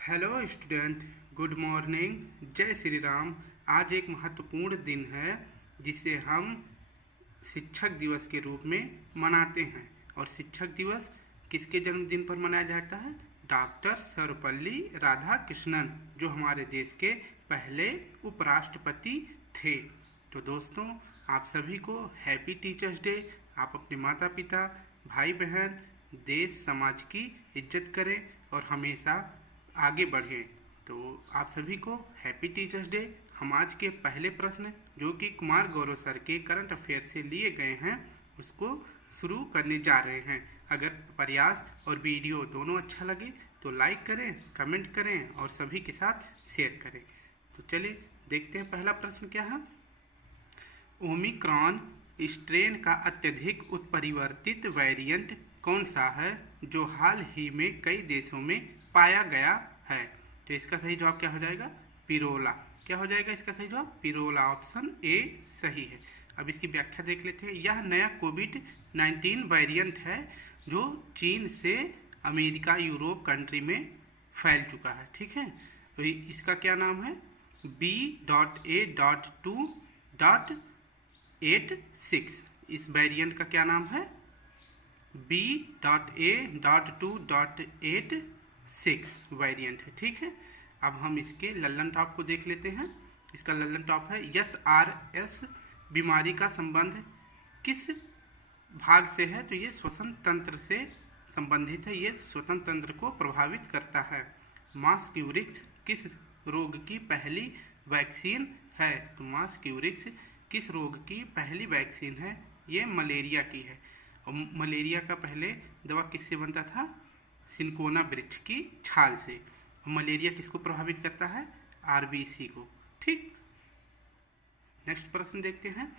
Hello student, good morning, जय श्री राम। आज एक महत्वपूर्ण दिन है जिसे हम शिक्षक दिवस के रूप में मनाते हैं। और शिक्षक दिवस किसके जन्मदिन पर मनाया जाता है? डॉक्टर सर्वपल्ली राधाकृष्णन, जो हमारे देश के पहले उपराष्ट्रपति थे। तो दोस्तों, आप सभी को हैप्पी टीचर्स डे। आप अपने माता पिता, भाई बहन, देश समाज की इज्जत करें और हमेशा आगे बढ़ें। तो आप सभी को हैप्पी टीचर्स डे। हम आज के पहले प्रश्न, जो कि कुमार गौरव सर के करंट अफेयर से लिए गए हैं, उसको शुरू करने जा रहे हैं। अगर प्रयास और वीडियो दोनों अच्छा लगे तो लाइक करें, कमेंट करें और सभी के साथ शेयर करें। तो चलिए देखते हैं पहला प्रश्न क्या है। ओमिक्रॉन स्ट्रेन का अत्यधिक उत्परिवर्तित वेरिएंट कौन सा है जो हाल ही में कई देशों में पाया गया है? तो इसका सही जवाब क्या हो जाएगा? पिरोला। क्या हो जाएगा इसका सही जवाब? पिरोला। ऑप्शन ए सही है। अब इसकी व्याख्या देख लेते हैं। यह नया कोविड-19 वेरिएंट है जो चीन से अमेरिका, यूरोप कंट्री में फैल चुका है। ठीक है, तो इसका क्या नाम है? B.A.2.86। इस वेरिएंट का क्या नाम है? B.A.2.86 वेरिएंट है। ठीक है, अब हम इसके लल्लन टॉप को देख लेते हैं। इसका लल्लन टॉप है, SRS बीमारी का संबंध किस भाग से है? तो ये श्वसन तंत्र से संबंधित है। ये श्वसन तंत्र को प्रभावित करता है। मस्क्यूरिक्स किस रोग की पहली वैक्सीन है? तो मस्क्यूरिक्स किस रोग की पहली वैक्सीन है? ये मलेरिया की है। और मलेरिया का पहले दवा किससे बनता था? सिनकोना वृक्ष की छाल से। और मलेरिया किसको प्रभावित करता है? RBC को। ठीक, नेक्स्ट प्रश्न देखते हैं।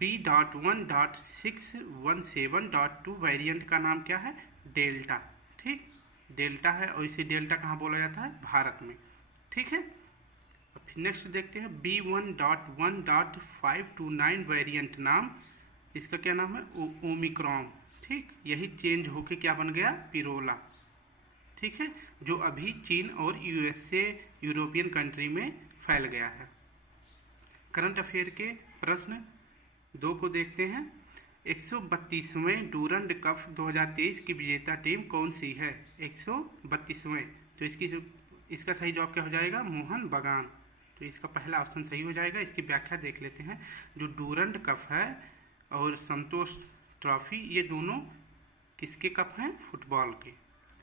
B.1.617.2 वेरिएंट का नाम क्या है? डेल्टा। ठीक, डेल्टा है और इसे डेल्टा कहाँ बोला जाता है? भारत में। ठीक है, फिर नेक्स्ट देखते हैं। B.1.1.529 वेरिएंट नाम, इसका क्या नाम है? ओमिक्रॉन। ठीक, यही चेंज होके क्या बन गया? पिरोला। ठीक है, जो अभी चीन और USA यूरोपियन कंट्री में फैल गया है। करंट अफेयर के प्रश्न 2 को देखते हैं। 132वें डूरंड कप 2023 की विजेता टीम कौन सी है? 132वें, तो इसका सही जवाब क्या हो जाएगा? मोहन बागान। तो इसका पहला ऑप्शन सही हो जाएगा। इसकी व्याख्या देख लेते हैं। जो डूरंड कप है और संतोष ट्रॉफी, ये दोनों किसके कप हैं? फुटबॉल के।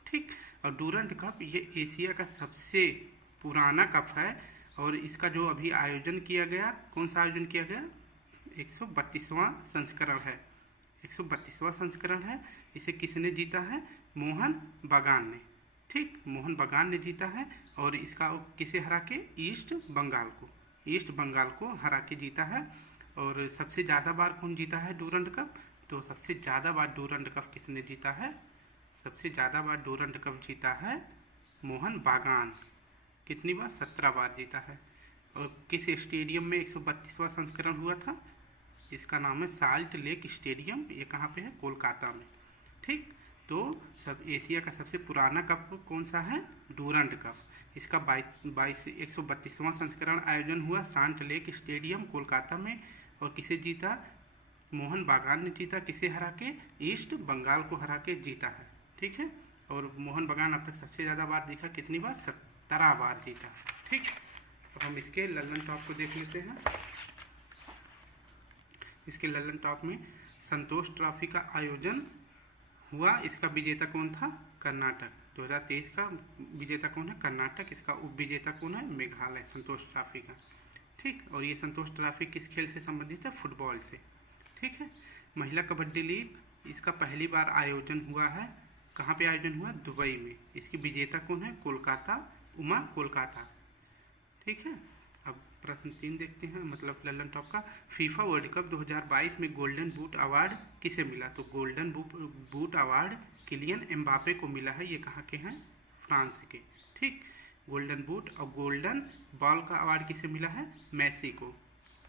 ठीक, और डूरंड कप ये एशिया का सबसे पुराना कप है और इसका जो अभी आयोजन किया गया, कौन सा आयोजन किया गया? 132वां संस्करण है। 132वां संस्करण है। इसे किसने जीता है? मोहन बागान ने। ठीक, मोहन बागान ने जीता है। और इसका किसे हरा के? ईस्ट बंगाल को हरा के जीता है। और सबसे ज़्यादा बार कौन जीता है डूरंड कप? तो सबसे ज़्यादा बार डूरंड कप किसने जीता है? सबसे ज़्यादा बार डूरंड कप जीता है मोहन बागान। कितनी बार? 17 बार जीता है। और किस स्टेडियम में 132वां संस्करण हुआ था? इसका नाम है साल्ट लेक स्टेडियम। ये कहाँ पे है? कोलकाता में। ठीक, तो सब एशिया का सबसे पुराना कप कौन सा है? Durand cup. इसका 132वां संस्करण आयोजन हुआ साल्ट लेक स्टेडियम कोलकाता में। और किसे जीता? मोहन बागान ने जीता। किसे हरा के? ईस्ट बंगाल को हरा के जीता है। ठीक है, और मोहन बागान अब तक सबसे ज़्यादा बार जीता। कितनी बार? 17 बार जीता। ठीक, अब हम इसके लल्लन टॉप को देख लेते हैं। इसके लल्लन टॉप में संतोष ट्रॉफी का आयोजन हुआ। इसका विजेता कौन था? कर्नाटक। 2023 का विजेता कौन है? कर्नाटक। इसका उप विजेता कौन है? मेघालय। संतोष ट्रॉफी का। ठीक, और ये संतोष ट्रॉफी किस खेल से संबंधित है? फुटबॉल से। ठीक है, महिला कबड्डी लीग, इसका पहली बार आयोजन हुआ है। कहाँ पे आयोजन हुआ? दुबई में। इसकी विजेता कौन है? कोलकाता, उमा कोलकाता। ठीक है, अब प्रश्न 3 देखते हैं, मतलब लल्लन टॉप का। फीफा वर्ल्ड कप 2022 में गोल्डन बूट अवार्ड किसे मिला? तो golden boot award Kylian Mbappe को मिला है। ये कहाँ के हैं? फ्रांस के। ठीक, गोल्डन बूट और गोल्डन बॉल का अवार्ड किसे मिला है? मेसी को।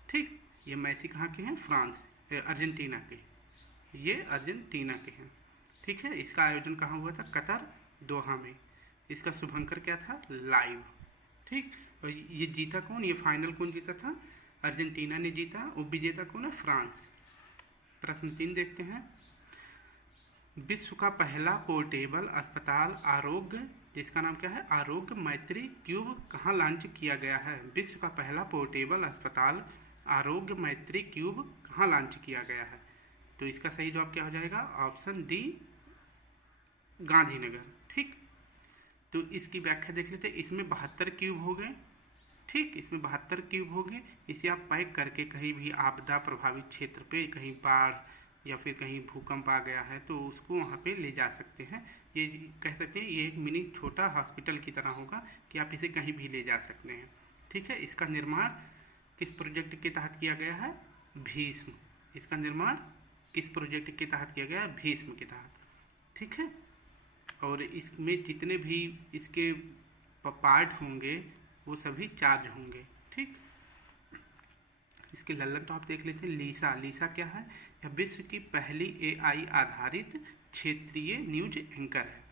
ठीक, ये मेसी कहाँ के हैं? अर्जेंटीना के। ये अर्जेंटीना के हैं। ठीक है, इसका आयोजन कहाँ हुआ था? कतर, दोहा में। इसका शुभंकर क्या था? लाइव। ठीक, और ये जीता कौन? ये फाइनल कौन जीता था? अर्जेंटीना ने जीता। उपविजेता कौन है? फ्रांस। प्रश्न 3 देखते हैं। विश्व का पहला पोर्टेबल अस्पताल आरोग्य, जिसका नाम क्या है? आरोग्य मैत्री क्यूब, कहाँ लॉन्च किया गया है? विश्व का पहला पोर्टेबल अस्पताल आरोग्य मैत्री क्यूब कहाँ लॉन्च किया गया है? तो इसका सही जवाब क्या हो जाएगा? Option D, Gandhinagar. ठीक, तो इसकी व्याख्या देख लेते हैं। इसमें 72 क्यूब हो गए। ठीक, इसमें 72 क्यूब हो गए। इसे आप पैक करके कहीं भी आपदा प्रभावित क्षेत्र पे, कहीं बाढ़ या फिर कहीं भूकंप आ गया है तो उसको वहाँ पे ले जा सकते हैं। ये कह सकते हैं ये एक मिनी छोटा हॉस्पिटल की तरह होगा कि आप इसे कहीं भी ले जा सकते हैं। ठीक है, इसका निर्माण किस प्रोजेक्ट के तहत किया गया है? भीष्म। इसका निर्माण किस प्रोजेक्ट के तहत किया गया है? भीष्म के तहत। ठीक है, और इसमें जितने भी इसके पार्ट होंगे वो सभी चार्ज होंगे। ठीक, इसके लल्लन टॉप देख लेते हैं। लीसा। लीसा क्या है? यह विश्व की पहली AI आधारित क्षेत्रीय न्यूज एंकर है।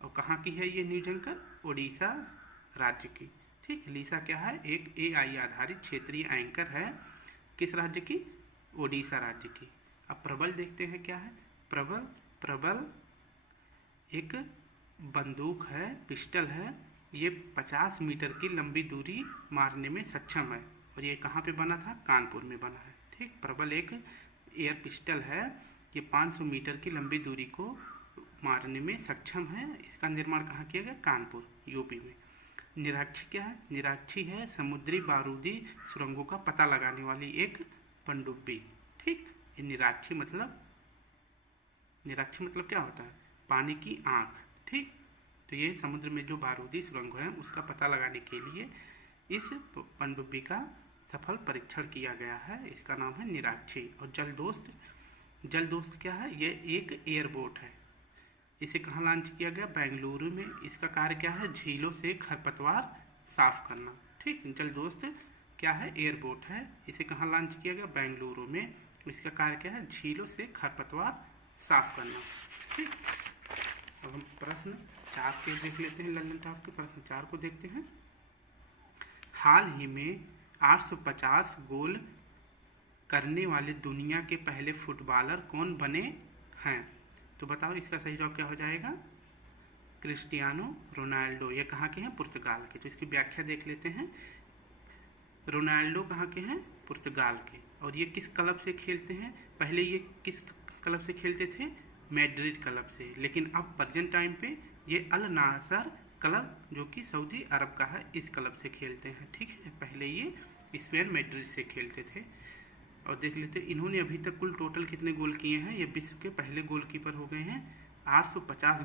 और कहाँ की है ये न्यूज एंकर? उड़ीसा राज्य की। ठीक, लीसा क्या है? एक AI आधारित क्षेत्रीय एंकर है। किस राज्य की? उड़ीसा राज्य की। अब प्रबल देखते हैं क्या है? प्रबल। प्रबल एक बंदूक है, पिस्टल है। ये 50 मीटर की लंबी दूरी मारने में सक्षम है। और ये कहाँ पे बना था? कानपुर में बना है। ठीक, प्रबल एक एयर पिस्टल है। ये 500 मीटर की लंबी दूरी को मारने में सक्षम है। इसका निर्माण कहाँ किया गया? कानपुर, यूपी में। निराक्षी क्या है? निराक्षी है समुद्री बारूदी सुरंगों का पता लगाने वाली एक पनडुब्बी। ठीक, ये निराक्षी मतलब क्या होता है? पानी की आँख। ठीक, तो ये समुद्र में जो बारूदी सुरंग है उसका पता लगाने के लिए इस पनडुब्बी का सफल परीक्षण किया गया है। इसका नाम है निराक्षी। और जलदोस्त। जलदोस्त क्या है? ये एक एयरबोट है। इसे कहाँ लॉन्च किया गया? बेंगलुरु में। इसका कार्य क्या है? झीलों से खरपतवार साफ करना। ठीक, जलदोस्त क्या है? एयरबोट है। इसे कहाँ लॉन्च किया गया? बेंगलुरु में। इसका कार्य क्या है? झीलों से खरपतवार साफ करना। ठीक, अब हम प्रश्न 4 के देख लेते हैं। लल्लन टॉप के प्रश्न 4 को देखते हैं। हाल ही में 850 गोल करने वाले दुनिया के पहले फुटबॉलर कौन बने हैं? तो बताओ इसका सही जवाब क्या हो जाएगा? Cristiano Ronaldo. ये कहाँ के हैं? पुर्तगाल के। तो इसकी व्याख्या देख लेते हैं। रोनाल्डो कहाँ के हैं? पुर्तगाल के। और ये किस क्लब से खेलते हैं? पहले ये किस क्लब से खेलते थे? मैड्रिड क्लब से। लेकिन अब प्रेजेंट टाइम पे ये अल नासर क्लब जो कि सऊदी अरब का है, इस क्लब से खेलते हैं। ठीक है, पहले ये स्पेन मैड्रिड से खेलते थे। और देख लेते हैं इन्होंने अभी तक कुल टोटल कितने गोल किए हैं। ये विश्व के पहले गोलकीपर हो गए हैं। 850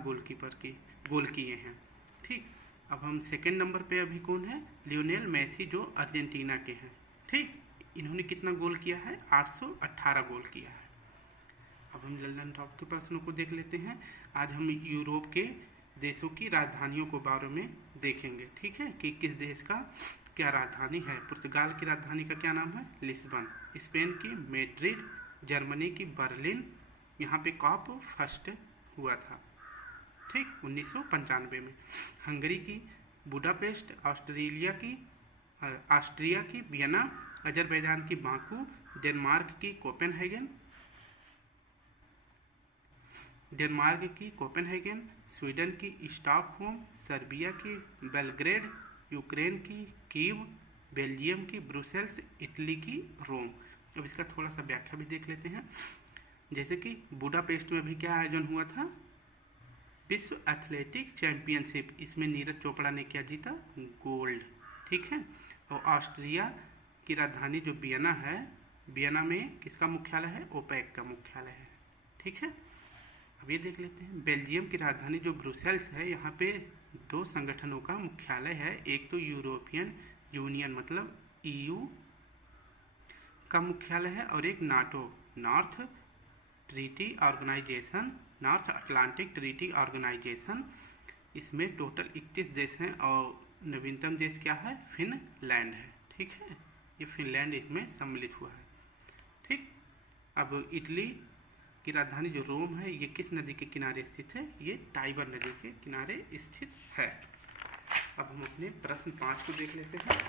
गोल किए हैं। ठीक, अब हम सेकेंड नंबर पे अभी कौन है? लियोनेल मेसी, जो अर्जेंटीना के हैं। ठीक, इन्होंने कितना गोल किया है? 818 गोल किया है। अब हम लल्लन टॉप के प्रश्नों को देख लेते हैं। आज हम यूरोप के देशों की राजधानियों के बारे में देखेंगे। ठीक है, कि किस देश का क्या राजधानी है। पुर्तगाल की राजधानी का क्या नाम है? लिस्बन। स्पेन की मैड्रिड। जर्मनी की बर्लिन। यहाँ पे कॉप फर्स्ट हुआ था। ठीक, 1995 में। हंगरी की बुडापेस्ट। ऑस्ट्रिया की वियना। अजरबैजान की बाकू। डेनमार्क की कोपेनहेगन। स्वीडन की स्टॉकहोम। सर्बिया की बेलग्रेड। यूक्रेन की कीव। बेल्जियम की ब्रुसेल्स। इटली की रोम। अब इसका थोड़ा सा व्याख्या भी देख लेते हैं। जैसे कि बुडापेस्ट में अभी क्या आयोजन हुआ था? विश्व एथलेटिक चैंपियनशिप। इसमें नीरज चोपड़ा ने क्या जीता? गोल्ड। ठीक है, और ऑस्ट्रिया की राजधानी जो वियना है, वियना में किसका मुख्यालय है? ओपेक का मुख्यालय है। ठीक है, अब ये देख लेते हैं। बेल्जियम की राजधानी जो ब्रुसेल्स है, यहाँ पे 2 संगठनों का मुख्यालय है। एक तो यूरोपियन यूनियन मतलब EU का मुख्यालय है, और एक NATO, north Atlantic treaty organisation. इसमें टोटल 31 देश हैं और नवीनतम देश क्या है? फिनलैंड है। ठीक है, ये फिनलैंड इसमें सम्मिलित हुआ है। ठीक, अब इटली की राजधानी जो रोम है ये किस नदी के किनारे स्थित है? ये टाइबर नदी के किनारे स्थित है। अब हम अपने प्रश्न 5 को देख लेते हैं।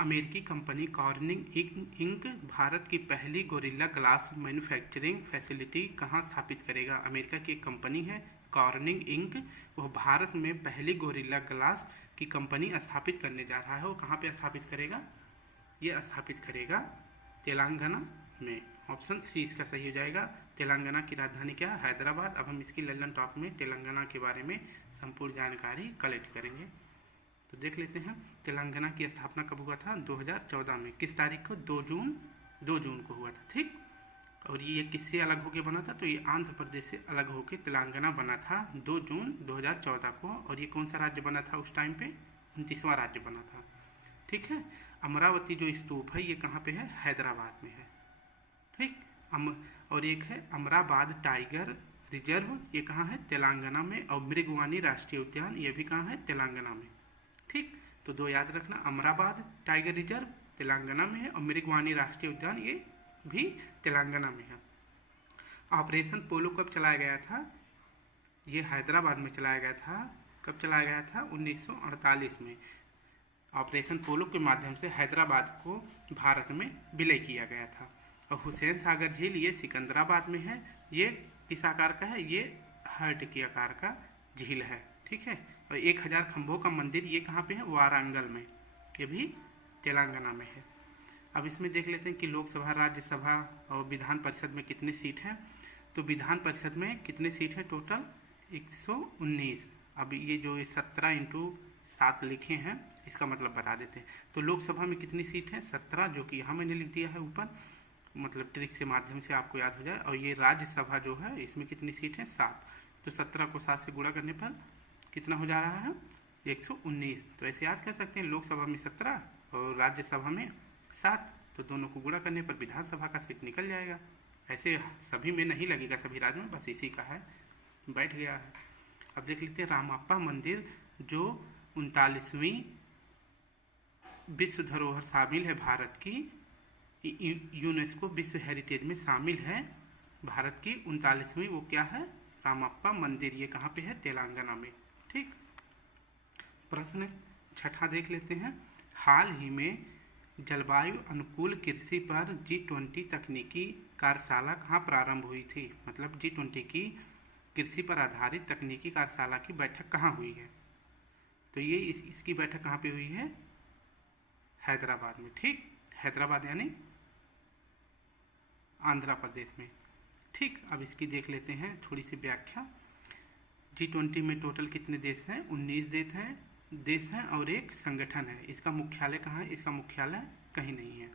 अमेरिकी कंपनी कॉर्निंग इंक भारत की पहली गोरिल्ला ग्लास मैन्युफैक्चरिंग फैसिलिटी कहाँ स्थापित करेगा? अमेरिका की एक कंपनी है कॉर्निंग इंक, वह भारत में पहली गोरिल्ला ग्लास की कंपनी स्थापित करने जा रहा है। वो कहाँ पे स्थापित करेगा? ये स्थापित करेगा तेलंगाना में। ऑप्शन सी इसका सही हो जाएगा। तेलंगाना की राजधानी क्या है? हैदराबाद। अब हम इसकी लल्लन टॉप में तेलंगाना के बारे में संपूर्ण जानकारी कलेक्ट करेंगे। तो देख लेते हैं तेलंगाना की स्थापना कब हुआ था? 2014 में। किस तारीख को? 2 जून को हुआ था। ठीक। और ये किससे अलग होकर बना था? तो ये आंध्र प्रदेश से अलग होकर तेलंगाना बना था 2 जून 2014 को। और ये कौन सा राज्य बना था उस टाइम पे? 29वां राज्य बना था। ठीक है। अमरावती जो स्तूप है ये कहाँ पे है? हैदराबाद में है। ठीक। और एक है अमराबाद टाइगर रिजर्व, ये कहाँ है? तेलंगाना में। और मृगवानी राष्ट्रीय उद्यान ये भी कहाँ है? तेलंगाना में। ठीक। तो 2 याद रखना, अमराबाद टाइगर रिजर्व तेलंगाना में है और मृगवानी राष्ट्रीय उद्यान ये भी तेलंगाना में है। ऑपरेशन पोलो कब चलाया गया था? ये हैदराबाद में चलाया गया था। कब चलाया गया था? 1948 में। ऑपरेशन पोलो के माध्यम से हैदराबाद को भारत में विलय किया गया था। और हुसैन सागर झील ये सिकंदराबाद में है। ये किस आकार का है? ये हार्ट के आकार का झील है। ठीक है। और 1000 खंभों का मंदिर ये कहाँ पे है? वारंगल में। ये भी तेलंगाना में है। अब इसमें देख लेते हैं कि लोकसभा, राज्यसभा और विधान परिषद में कितने सीट हैं। तो विधान परिषद में कितने सीट है? टोटल 119। अब ये जो 17x7 लिखे हैं इसका मतलब बता देते हैं। तो लोकसभा में कितनी सीट है? 17, जो कि यहाँ मैंने लिख दिया है ऊपर, मतलब ट्रिक से माध्यम से आपको याद हो जाए। और ये राज्यसभा जो है इसमें कितनी सीट है? 7। तो 17 को 7 से गुणा करने पर कितना हो जा रहा है? 119। तो ऐसे याद कर सकते हैं, लोकसभा में 17 और राज्यसभा में 7, तो दोनों को गुणा करने पर विधानसभा का सीट निकल जाएगा। ऐसे सभी में नहीं लगेगा, सभी राज्यों में, बस इसी का है, बैठ गया है। अब देख लेते हैं रामप्पा मंदिर जो 39वीं विश्व धरोहर शामिल है भारत की, यूनेस्को विश्व हेरिटेज में शामिल है भारत की 39वीं, वो क्या है? रामप्पा मंदिर। ये कहाँ पे है? तेलंगाना में। ठीक। प्रश्न 6 देख लेते हैं। हाल ही में जलवायु अनुकूल कृषि पर G20 तकनीकी कार्यशाला कहाँ प्रारंभ हुई थी? मतलब G20 की कृषि पर आधारित तकनीकी कार्यशाला की बैठक कहाँ हुई है? तो ये इसकी बैठक कहाँ पे हुई है? हैदराबाद में। ठीक। हैदराबाद यानी आंध्र प्रदेश में। ठीक। अब इसकी देख लेते हैं थोड़ी सी व्याख्या। G20 में टोटल कितने देश हैं? 19 देश हैं और एक संगठन है। इसका मुख्यालय कहाँ है? इसका मुख्यालय कहीं नहीं है।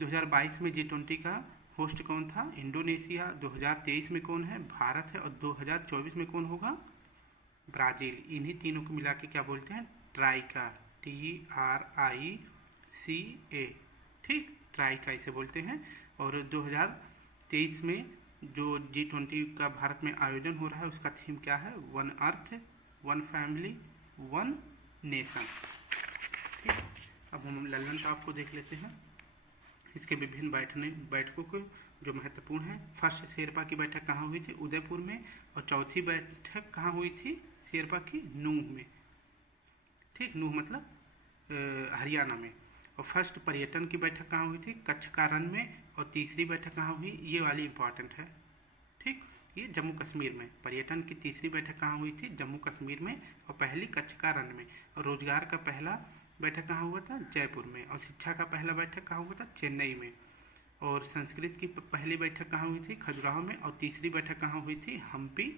2022 में G20 का होस्ट कौन था? इंडोनेशिया। 2023 में कौन है? भारत है। और 2024 में कौन होगा? ब्राज़ील। इन्हीं तीनों को मिला के क्या बोलते हैं? ट्राइका, TRICA। ठीक। ट्राइका इसे बोलते हैं। और 2023 में जो G20 का भारत में आयोजन हो रहा है उसका थीम क्या है? 1 अर्थ, 1 फैमिली, 1 नेशन। ठीक। अब हम लल्लन टॉप को देख लेते हैं। इसके विभिन्न बैठकों को जो महत्वपूर्ण है। फर्स्ट शेरपा की बैठक कहाँ हुई थी? उदयपुर में। और चौथी बैठक कहाँ हुई थी शेरपा की? नूह में। ठीक। नूह मतलब हरियाणा में। और फर्स्ट पर्यटन की बैठक कहाँ हुई थी? कच्छ का रण में। और तीसरी बैठक कहाँ हुई? ये वाली इंपॉर्टेंट है। ठीक। ये जम्मू कश्मीर में। पर्यटन की तीसरी बैठक कहाँ हुई थी? जम्मू कश्मीर में। और पहली कच्छ का रण में। और रोजगार का पहला बैठक कहाँ हुआ था? जयपुर में। और शिक्षा का पहला बैठक कहाँ हुआ था? चेन्नई में। और संस्कृत की पहली बैठक कहाँ हुई थी? खजुराहो में। और तीसरी बैठक कहाँ हुई थी? हम्पी,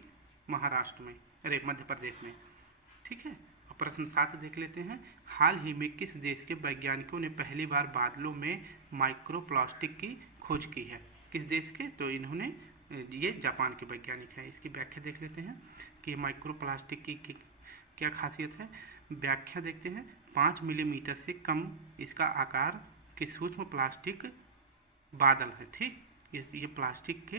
महाराष्ट्र में, अरे मध्य प्रदेश में। ठीक है। और प्रश्न 7 देख लेते हैं। हाल ही में किस देश के वैज्ञानिकों ने पहली बार बादलों में माइक्रोप्लास्टिक की खोज की है? किस देश के? तो इन्होंने, ये जापान के वैज्ञानिक हैं। इसकी व्याख्या देख लेते हैं कि माइक्रोप्लास्टिक की क्या खासियत है। व्याख्या देखते हैं। 5 मिलीमीटर से कम इसका आकार के सूक्ष्म प्लास्टिक बादल है। ठीक। ये प्लास्टिक के,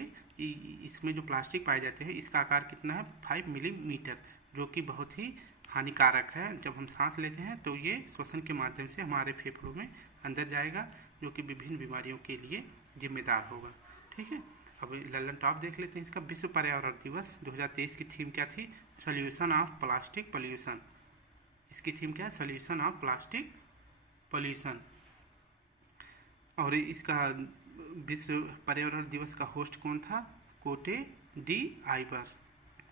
इसमें जो प्लास्टिक पाए जाते हैं इसका आकार कितना है? 5 मिलीमीटर, जो कि बहुत ही हानिकारक है। जब हम सांस लेते हैं तो ये श्वसन के माध्यम से हमारे फेफड़ों में अंदर जाएगा, जो कि विभिन्न बीमारियों के लिए जिम्मेदार होगा। ठीक है। अब लल्लन टॉप देख लेते हैं इसका। विश्व पर्यावरण दिवस 2023 की थीम क्या थी? Solution of plastic pollution. इसकी थीम क्या है? Solution of plastic pollution. और इसका विश्व पर्यावरण दिवस का होस्ट कौन था? कोटे डी आइवर।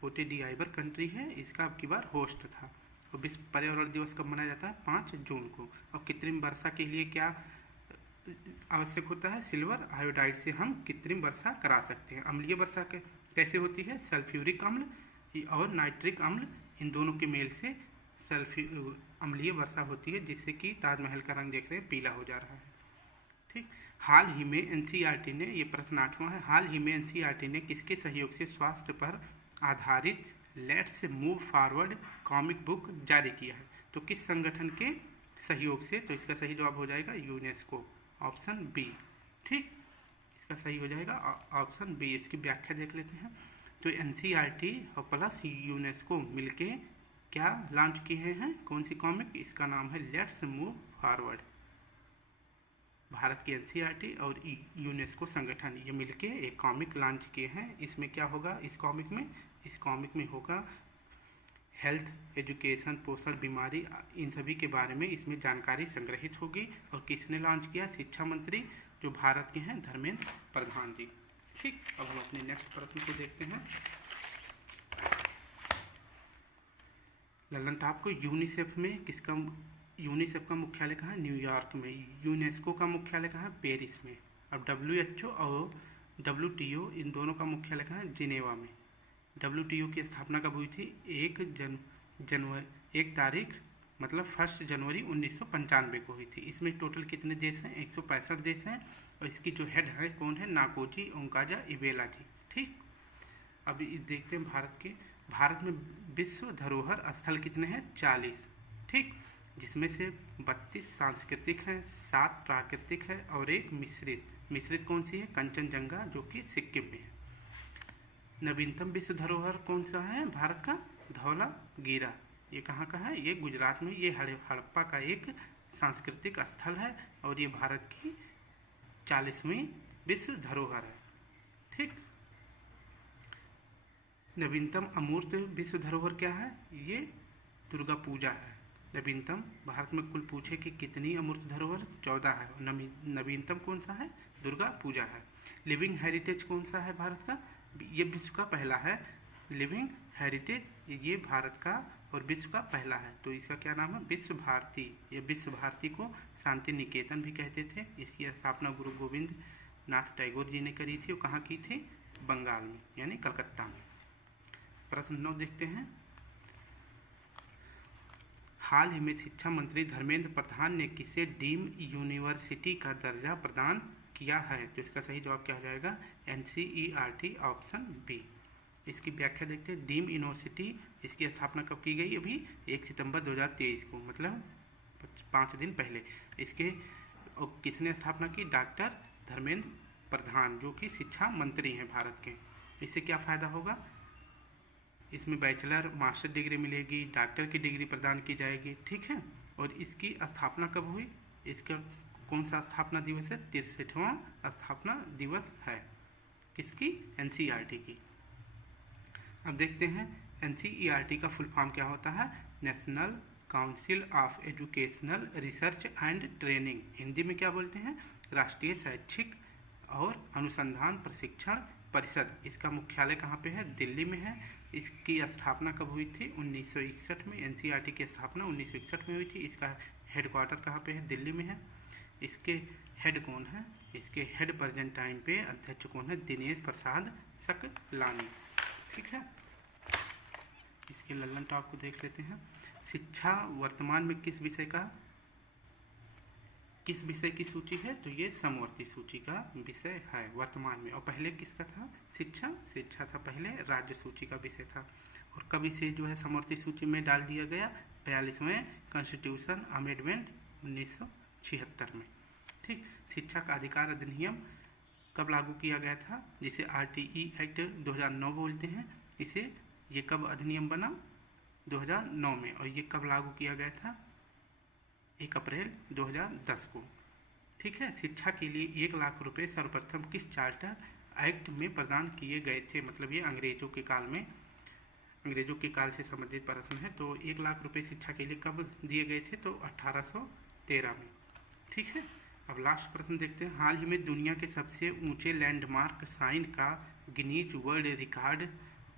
कोटे डी आइवर कंट्री है इसका अब की बार होस्ट था। और विश्व पर्यावरण दिवस कब मनाया जाता है? 5 जून को। और कृत्रिम वर्षा के लिए क्या आवश्यक होता है? सिल्वर आयोडाइड से हम कृत्रिम वर्षा करा सकते हैं। अम्लीय वर्षा कैसे होती है? सल्फ्यूरिक अम्ल और नाइट्रिक अम्ल, इन दोनों के मेल से अम्लीय वर्षा होती है, जिससे कि ताजमहल का रंग देख रहे हैं पीला हो जा रहा है। ठीक। हाल ही में एनसीईआरटी ने, ये प्रश्न 8वां है, हाल ही में एनसीईआरटी ने किसके सहयोग से स्वास्थ्य पर आधारित let's move forward comic book जारी किया है? तो किस संगठन के सहयोग से? तो इसका सही जवाब हो जाएगा यूनेस्को, ऑप्शन बी। ठीक, इसका सही हो जाएगा ऑप्शन बी। इसकी व्याख्या देख लेते हैं। तो एनसीईआरटी और प्लस यूनेस्को मिलके क्या लॉन्च किए हैं? कौन सी कॉमिक? इसका नाम है लेट्स मूव फॉरवर्ड। भारत की एनसीईआरटी और यूनेस्को संगठन ये मिलके एक कॉमिक लॉन्च किए हैं। इसमें क्या होगा? इस कॉमिक में होगा हेल्थ, एजुकेशन, पोषण, बीमारी, इन सभी के बारे में इसमें जानकारी संग्रहित होगी। और किसने लॉन्च किया? शिक्षा मंत्री जो भारत के हैं, धर्मेंद्र प्रधान जी। ठीक, अब हम अपने नेक्स्ट प्रश्न को देखते हैं। लल्लन टॉप को यूनिसेफ का मुख्यालय कहाँ है? न्यूयॉर्क में। यूनेस्को का मुख्यालय कहाँ है? पेरिस में। अब WHO और WTO इन दोनों का मुख्यालय कहाँ है? जिनेवा में। WTO की स्थापना कब हुई थी? 1 तारीख मतलब 1 जनवरी 1995 को हुई थी। इसमें टोटल कितने देश हैं? 165 देश हैं। और इसकी जो हेड है कौन है? नाकोजी ओंकाजा इवेला जी। ठीक, अभी देखते हैं भारत में विश्व धरोहर स्थल कितने हैं? 40। ठीक, जिसमें से 32 सांस्कृतिक हैं, 7 प्राकृतिक है और 1 मिश्रित कौन सी है? कंचनजंगा, जो कि सिक्किम में है। नवीनतम विश्व धरोहर कौन सा है भारत का? धौलागिरा। ये कहाँ का है? ये गुजरात में। ये हड़प्पा का एक सांस्कृतिक स्थल है और ये भारत की 40वीं विश्व धरोहर है। ठीक, नवीनतम अमूर्त विश्व धरोहर क्या है? ये दुर्गा पूजा है। नवीनतम, भारत में कुल पूछे कि कितनी अमूर्त धरोहर? 14 है। नवीनतम कौन सा है? दुर्गा पूजा है। लिविंग हेरिटेज कौन सा है भारत का? ये विश्व का पहला है। लिविंग हेरिटेज ये भारत का और विश्व का पहला है। तो इसका क्या नाम है? विश्व भारती। ये विश्व भारती को शांति निकेतन भी कहते थे। इसकी स्थापना गुरु गोविंद नाथ टैगोर जी ने करी थी। वो कहाँ की थी? बंगाल में, यानी कलकत्ता में। प्रश्न 9 देखते हैं। हाल ही में शिक्षा मंत्री धर्मेंद्र प्रधान ने किसे डीम यूनिवर्सिटी का दर्जा प्रदान किया है? तो इसका सही जवाब क्या हो जाएगा? NCERT, option B. इसकी व्याख्या देखते हैं। डीम यूनिवर्सिटी, इसकी स्थापना कब की गई? अभी 1 सितंबर 2023 को, मतलब 5 दिन पहले। इसके किसने स्थापना की? डॉक्टर धर्मेंद्र प्रधान, जो कि शिक्षा मंत्री हैं भारत के। इससे क्या फ़ायदा होगा? इसमें बैचलर, मास्टर डिग्री मिलेगी, डॉक्टर की डिग्री प्रदान की जाएगी। ठीक है। और इसकी स्थापना कब हुई? इसका कौन सा स्थापना दिवस है? 63वां स्थापना दिवस है। किसकी? एनसीईआरटी की। अब देखते हैं एनसीईआरटी का फुल फॉर्म क्या होता है? National council of educational research and training. Hindi में क्या बोलते हैं? राष्ट्रीय शैक्षिक और अनुसंधान प्रशिक्षण परिषद। इसका मुख्यालय कहाँ पे है? दिल्ली में है। इसकी स्थापना कब हुई थी? 1961 में। एनसीईआरटी की स्थापना 1961 में हुई थी। इसका हेडक्वार्टर कहाँ पे है? दिल्ली में है। इसके हेड कौन है? इसके हेड प्रेजेंट टाइम पे अध्यक्ष कौन है? दिनेश प्रसाद सकलानी। ठीक है। इसके लल्लन टॉप को देख लेते हैं। शिक्षा वर्तमान में किस विषय की सूची है? तो ये समवर्ती सूची का विषय है वर्तमान में। और पहले किसका था? शिक्षा था पहले, राज्य सूची का विषय था। और कब इसे जो है समवर्ती सूची में डाल दिया गया? 42वें कॉन्स्टिट्यूशन अमेंडमेंट 1976 में। ठीक। शिक्षा का अधिकार अधिनियम कब लागू किया गया था? जिसे RTE एक्ट 2009 बोलते हैं। ये कब अधिनियम बना? 2009 में। और ये कब लागू किया गया था? 1 अप्रैल 2010 को। ठीक है। शिक्षा के लिए 1 लाख रुपए सर्वप्रथम किस चार्टर एक्ट में प्रदान किए गए थे। मतलब ये अंग्रेजों के काल से संबंधित प्रश्न है। तो 1 लाख रुपए शिक्षा के लिए कब दिए गए थे? तो 1813 में। ठीक है, अब लास्ट प्रश्न देखते हैं। हाल ही में दुनिया के सबसे ऊंचे लैंडमार्क साइन का गिनीज वर्ल्ड रिकॉर्ड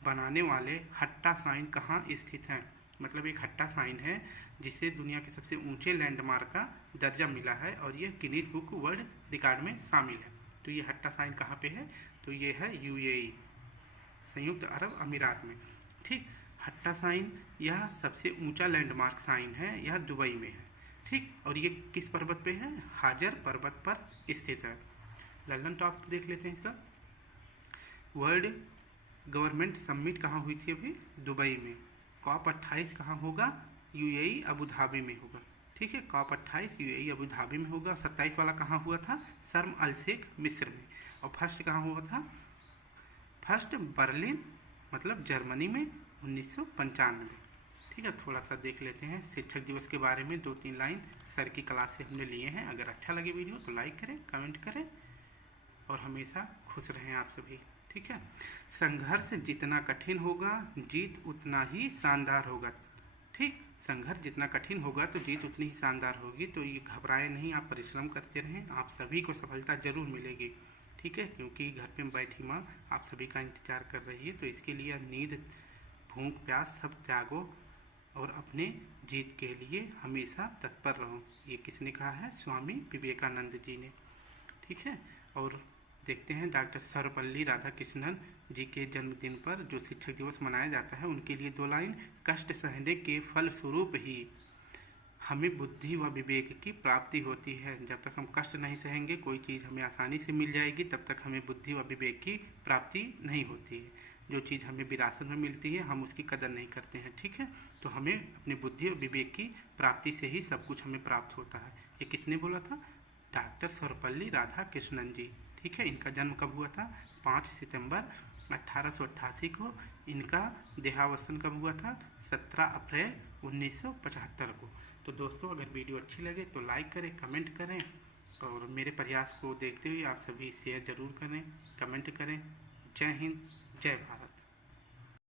बनाने वाले हट्टा साइन कहाँ स्थित है? मतलब एक हट्टा साइन है जिसे दुनिया के सबसे ऊंचे लैंडमार्क का दर्जा मिला है और ये गिनीज बुक वर्ल्ड रिकॉर्ड में शामिल है। तो ये हट्टा साइन कहाँ पे है? तो ये है यूएई, संयुक्त अरब अमीरात में। ठीक, हट्टा साइन यह सबसे ऊंचा लैंडमार्क साइन है, यह दुबई में है। ठीक, और ये किस पर्वत पे है? हाजर पर्वत पर स्थित है। लंदन टॉप देख लेते हैं इसका। वर्ल्ड गवर्नमेंट समिट कहाँ हुई थी? अभी दुबई में। COP 28 कहाँ होगा? यूएई अबू धाबी में होगा। ठीक है, COP 28 यूएई अबू धाबी में होगा। 27 वाला कहाँ हुआ था? शर्म अल शेख मिस्र में। और फर्स्ट कहाँ हुआ था? फर्स्ट बर्लिन मतलब जर्मनी में 1995 में। ठीक है, थोड़ा सा देख लेते हैं शिक्षक दिवस के बारे में 2-3 लाइन सर की क्लास से हमने लिए हैं। अगर अच्छा लगे वीडियो तो लाइक करें, कमेंट करें और हमेशा खुश रहें आप सभी। ठीक है, संघर्ष जितना कठिन होगा जीत उतना ही शानदार होगा। ठीक, संघर्ष जितना कठिन होगा तो जीत उतनी ही शानदार होगी। तो ये घबराए नहीं, आप परिश्रम करते रहें, आप सभी को सफलता जरूर मिलेगी। ठीक है, क्योंकि घर पे बैठी माँ आप सभी का इंतजार कर रही है। तो इसके लिए नींद, भूख, प्यास सब त्यागो और अपने जीत के लिए हमेशा तत्पर रहो। ये किसने कहा है? स्वामी विवेकानंद जी ने। ठीक है, और देखते हैं डॉक्टर सर्वपल्ली राधाकृष्णन जी के जन्मदिन पर जो शिक्षक दिवस मनाया जाता है उनके लिए 2 लाइन। कष्ट सहने के फलस्वरूप ही हमें बुद्धि व विवेक की प्राप्ति होती है। जब तक हम कष्ट नहीं सहेंगे कोई चीज़ हमें आसानी से मिल जाएगी, तब तक हमें बुद्धि व विवेक की प्राप्ति नहीं होती है। जो चीज़ हमें विरासत में मिलती है हम उसकी कदर नहीं करते हैं। ठीक है, तो हमें अपनी बुद्धि और विवेक की प्राप्ति से ही सब कुछ हमें प्राप्त होता है। ये किसने बोला था? डॉक्टर सर्वपल्ली राधाकृष्णन जी। ठीक है, इनका जन्म कब हुआ था? 5 सितंबर 1888 को। इनका देहावसान कब हुआ था? 17 अप्रैल 1975 को। तो दोस्तों अगर वीडियो अच्छी लगे तो लाइक करें, कमेंट करें और मेरे प्रयास को देखते हुए आप सभी शेयर ज़रूर करें, कमेंट करें। जय हिंद, जय भारत।